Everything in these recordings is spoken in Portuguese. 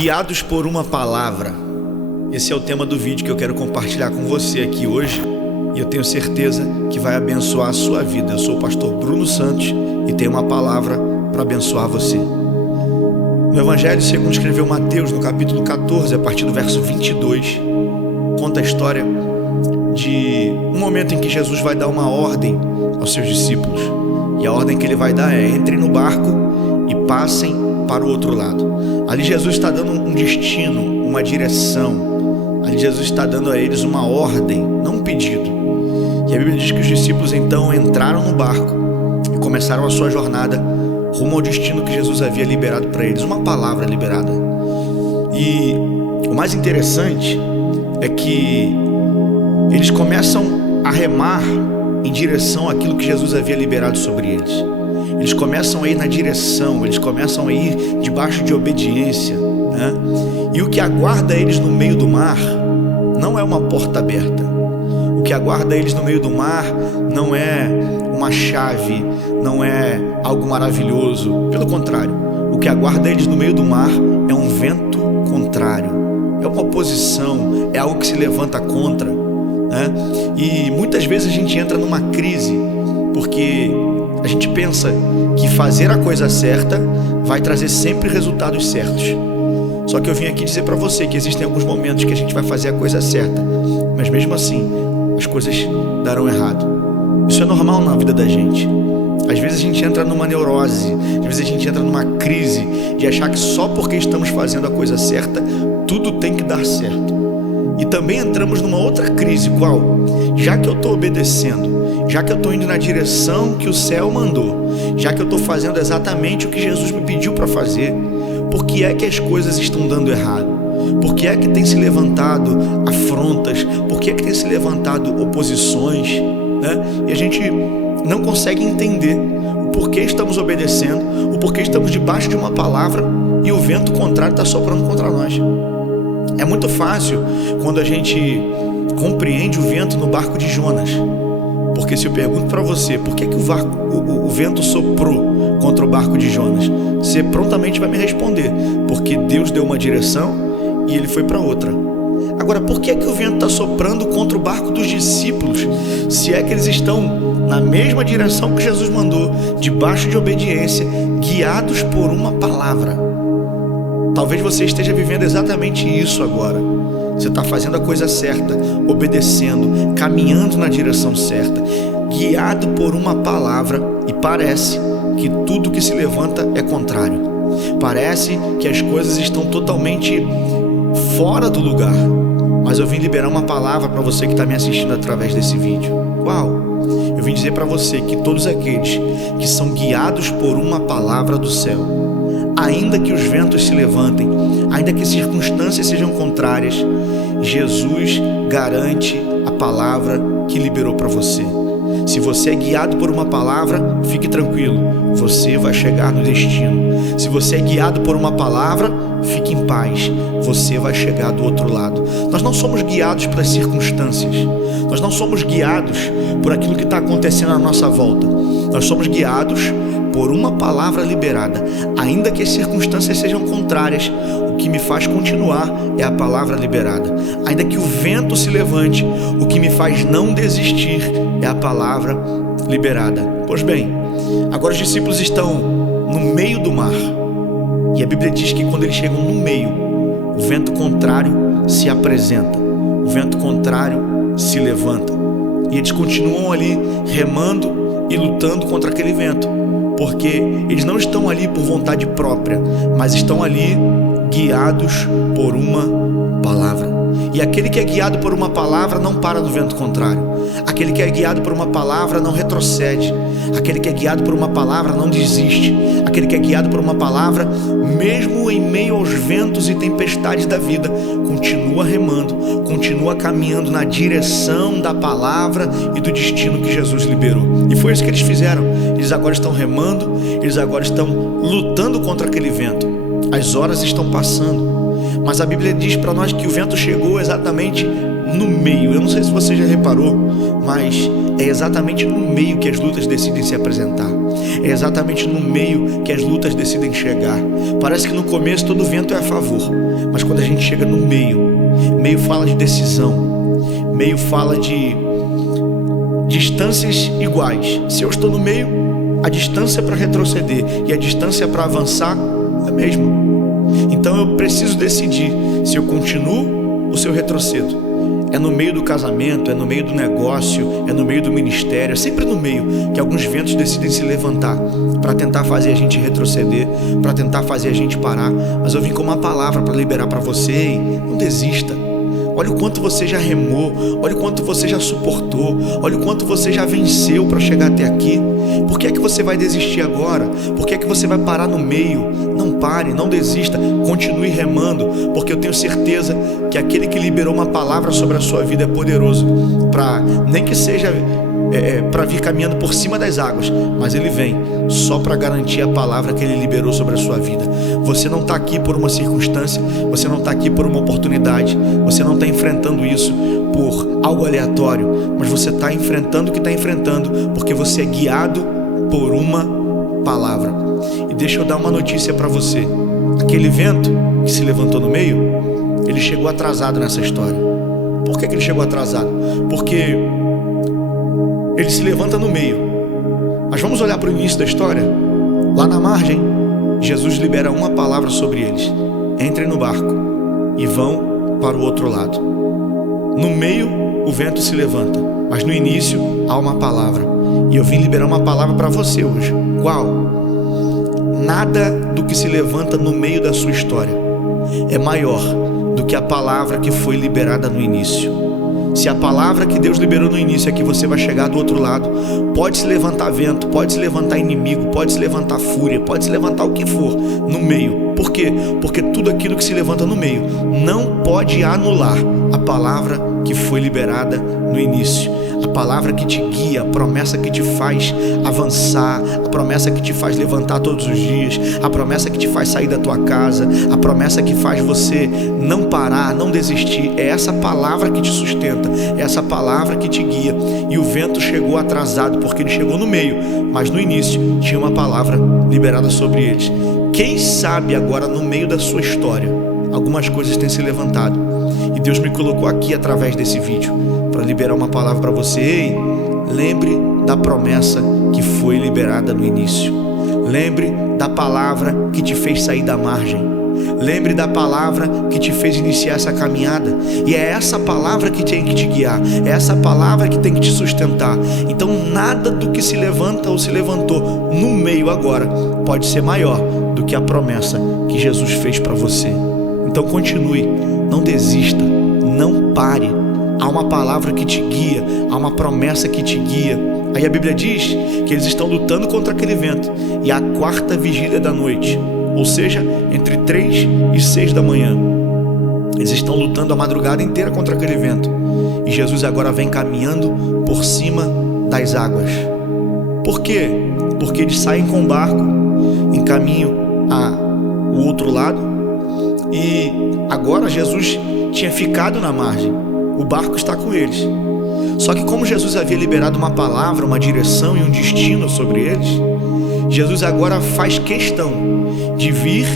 Guiados por uma palavra. Esse é o tema do vídeo que eu quero compartilhar com você aqui hoje, e eu tenho certeza que vai abençoar a sua vida. Eu sou o pastor Bruno Santos e tenho uma palavra para abençoar você. No Evangelho segundo escreveu Mateus, no capítulo 14, a partir do verso 22, conta a história de um momento em que Jesus vai dar uma ordem aos seus discípulos. E a ordem que ele vai dar é: entrem no barco e passem para o outro lado. Ali Jesus está dando um destino, uma direção. Ali Jesus está dando a eles uma ordem, não um pedido. E a Bíblia diz que os discípulos então entraram no barco e começaram a sua jornada rumo ao destino que Jesus havia liberado para eles, uma palavra liberada. E o mais interessante é que eles começam a remar em direção àquilo que Jesus havia liberado sobre eles. Eles começam a ir na direção, eles começam a ir debaixo de obediência, né? E o que aguarda eles no meio do mar não é uma porta aberta. O que aguarda eles no meio do mar não é uma chave, não é algo maravilhoso. Pelo contrário, o que aguarda eles no meio do mar é um vento contrário, é uma oposição, é algo que se levanta contra, né? E muitas vezes a gente entra numa crise porque a gente pensa que fazer a coisa certa vai trazer sempre resultados certos. Só que eu vim aqui dizer para você que existem alguns momentos que a gente vai fazer a coisa certa, mas mesmo assim as coisas darão errado. Isso é normal na vida da gente. Às vezes a gente entra numa neurose, às vezes a gente entra numa crise de achar que só porque estamos fazendo a coisa certa, tudo tem que dar certo. E também entramos numa outra crise, qual? Já que eu estou obedecendo, já que eu estou indo na direção que o céu mandou, já que eu estou fazendo exatamente o que Jesus me pediu para fazer, por que é que as coisas estão dando errado? Por que é que tem se levantado afrontas? Por que é que tem se levantado oposições, né? E a gente não consegue entender o porquê estamos obedecendo, o porquê estamos debaixo de uma palavra e o vento contrário está soprando contra nós. É muito fácil quando a gente compreende o vento no barco de Jonas. Porque se eu pergunto para você por que o vento soprou contra o barco de Jonas, você prontamente vai me responder: porque Deus deu uma direção e ele foi para outra. Agora, por que o vento está soprando contra o barco dos discípulos, se é que eles estão na mesma direção que Jesus mandou, debaixo de obediência, guiados por uma palavra? Talvez você esteja vivendo exatamente isso agora. Você está fazendo a coisa certa, obedecendo, caminhando na direção certa, guiado por uma palavra, e parece que tudo que se levanta é contrário. Parece que as coisas estão totalmente fora do lugar. Mas eu vim liberar uma palavra para você que está me assistindo através desse vídeo. Qual? Eu vim dizer para você que todos aqueles que são guiados por uma palavra do céu, ainda que os ventos se levantem, ainda que circunstâncias sejam contrárias, Jesus garante a palavra que liberou para você. Se você é guiado por uma palavra, fique tranquilo, você vai chegar no destino. Se você é guiado por uma palavra, fique em paz, você vai chegar do outro lado. Nós não somos guiados pelas circunstâncias, nós não somos guiados por aquilo que está acontecendo à nossa volta. Nós somos guiados por uma palavra liberada. Ainda que as circunstâncias sejam contrárias, o que me faz continuar é a palavra liberada. Ainda que o vento se levante, o que me faz não desistir é a palavra liberada. Pois bem, agora os discípulos estão no meio do mar, e a Bíblia diz que quando eles chegam no meio, o vento contrário se apresenta, o vento contrário se levanta, e eles continuam ali remando e lutando contra aquele vento, porque eles não estão ali por vontade própria, mas estão ali guiados por uma palavra. E aquele que é guiado por uma palavra não para no vento contrário. Aquele que é guiado por uma palavra não retrocede. Aquele que é guiado por uma palavra não desiste. Aquele que é guiado por uma palavra, mesmo em meio aos ventos e tempestades da vida, continua remando, continua caminhando na direção da palavra e do destino que Jesus liberou. E foi isso que eles fizeram. Eles agora estão remando, eles agora estão lutando contra aquele vento. As horas estão passando, mas a Bíblia diz para nós que o vento chegou exatamente no meio. Eu não sei se você já reparou, mas é exatamente no meio que as lutas decidem se apresentar. É exatamente no meio que as lutas decidem chegar. Parece que no começo todo vento é a favor, mas quando a gente chega no meio fala de decisão, meio fala de distâncias iguais. Se eu estou no meio, a distância para retroceder e a distância para avançar é a mesma. Então eu preciso decidir se eu continuo ou se eu retrocedo. É no meio do casamento, é no meio do negócio, é no meio do ministério, é sempre no meio que alguns ventos decidem se levantar para tentar fazer a gente retroceder, para tentar fazer a gente parar. Mas eu vim com uma palavra para liberar para você. Ei, não desista. Olha o quanto você já remou, olha o quanto você já suportou, olha o quanto você já venceu para chegar até aqui. Por que é que você vai desistir agora? Por que é que você vai parar no meio? Não pare, não desista, continue remando, porque eu tenho certeza que aquele que liberou uma palavra sobre a sua vida é poderoso, para nem que seja para vir caminhando por cima das águas, mas ele vem só para garantir a palavra que ele liberou sobre a sua vida. Você não está aqui por uma circunstância, você não está aqui por uma oportunidade, você não está enfrentando isso por algo aleatório, mas você está enfrentando o que está enfrentando porque você é guiado por uma palavra. E deixa eu dar uma notícia para você: aquele vento que se levantou no meio, ele chegou atrasado nessa história. Por que ele chegou atrasado? Porque ele se levanta no meio. Mas vamos olhar para o início da história. Lá na margem, Jesus libera uma palavra sobre eles: entrem no barco e vão para o outro lado. No meio, o vento se levanta, mas no início há uma palavra. E eu vim liberar uma palavra para você hoje. Qual? Nada do que se levanta no meio da sua história é maior do que a palavra que foi liberada no início. Se a palavra que Deus liberou no início é que você vai chegar do outro lado, pode se levantar vento, pode se levantar inimigo, pode se levantar fúria, pode se levantar o que for no meio. Por quê? Porque tudo aquilo que se levanta no meio não pode anular a palavra que foi liberada no início. A palavra que te guia, a promessa que te faz avançar, a promessa que te faz levantar todos os dias, a promessa que te faz sair da tua casa, a promessa que faz você não parar, não desistir. É essa palavra que te sustenta, é essa palavra que te guia. E o vento chegou atrasado porque ele chegou no meio, mas no início tinha uma palavra liberada sobre eles. Quem sabe agora no meio da sua história algumas coisas têm se levantado e Deus me colocou aqui através desse vídeo para liberar uma palavra para você. Ei, lembre da promessa que foi liberada no início. Lembre da palavra que te fez sair da margem. Lembre da palavra que te fez iniciar essa caminhada. E é essa palavra que tem que te guiar, é essa palavra que tem que te sustentar. Então nada do que se levanta ou se levantou no meio agora pode ser maior do que a promessa que Jesus fez para você. Então continue, não desista, não pare. Há uma palavra que te guia, há uma promessa que te guia. Aí a Bíblia diz que eles estão lutando contra aquele vento, e a quarta vigília da noite, ou seja, entre 3 e 6 da manhã, eles estão lutando a madrugada inteira contra aquele vento, e Jesus agora vem caminhando por cima das águas. Por quê? Porque eles saem com o barco em caminho ao outro lado, e agora Jesus tinha ficado na margem, o barco está com eles. Só que como Jesus havia liberado uma palavra, uma direção e um destino sobre eles, Jesus agora faz questão de vir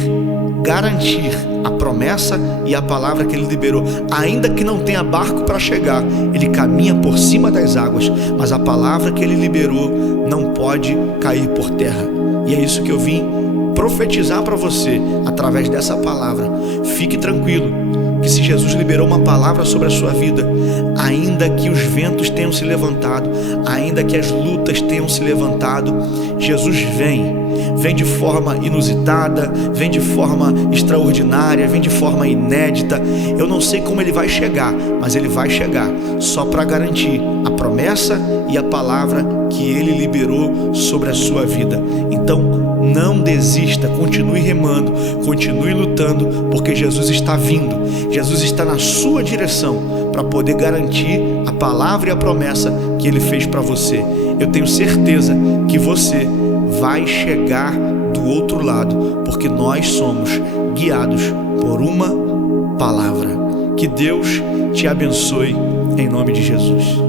garantir a promessa e a palavra que ele liberou. Ainda que não tenha barco para chegar, ele caminha por cima das águas, mas a palavra que ele liberou não pode cair por terra. E é isso que eu vim profetizar para você através dessa palavra. Fique tranquilo que se Jesus liberou uma palavra sobre a sua vida, ainda que os ventos tenham se levantado, ainda que as lutas tenham se levantado, Jesus vem de forma inusitada, vem de forma extraordinária, vem de forma inédita. Eu não sei como ele vai chegar, mas ele vai chegar só para garantir a promessa e a palavra que ele liberou sobre a sua vida. Então não desista, continue remando, continue lutando, porque Jesus está vindo, Jesus está na sua direção para poder garantir a palavra e a promessa que ele fez para você. Eu tenho certeza que você vai chegar do outro lado, porque nós somos guiados por uma palavra. Que Deus te abençoe em nome de Jesus.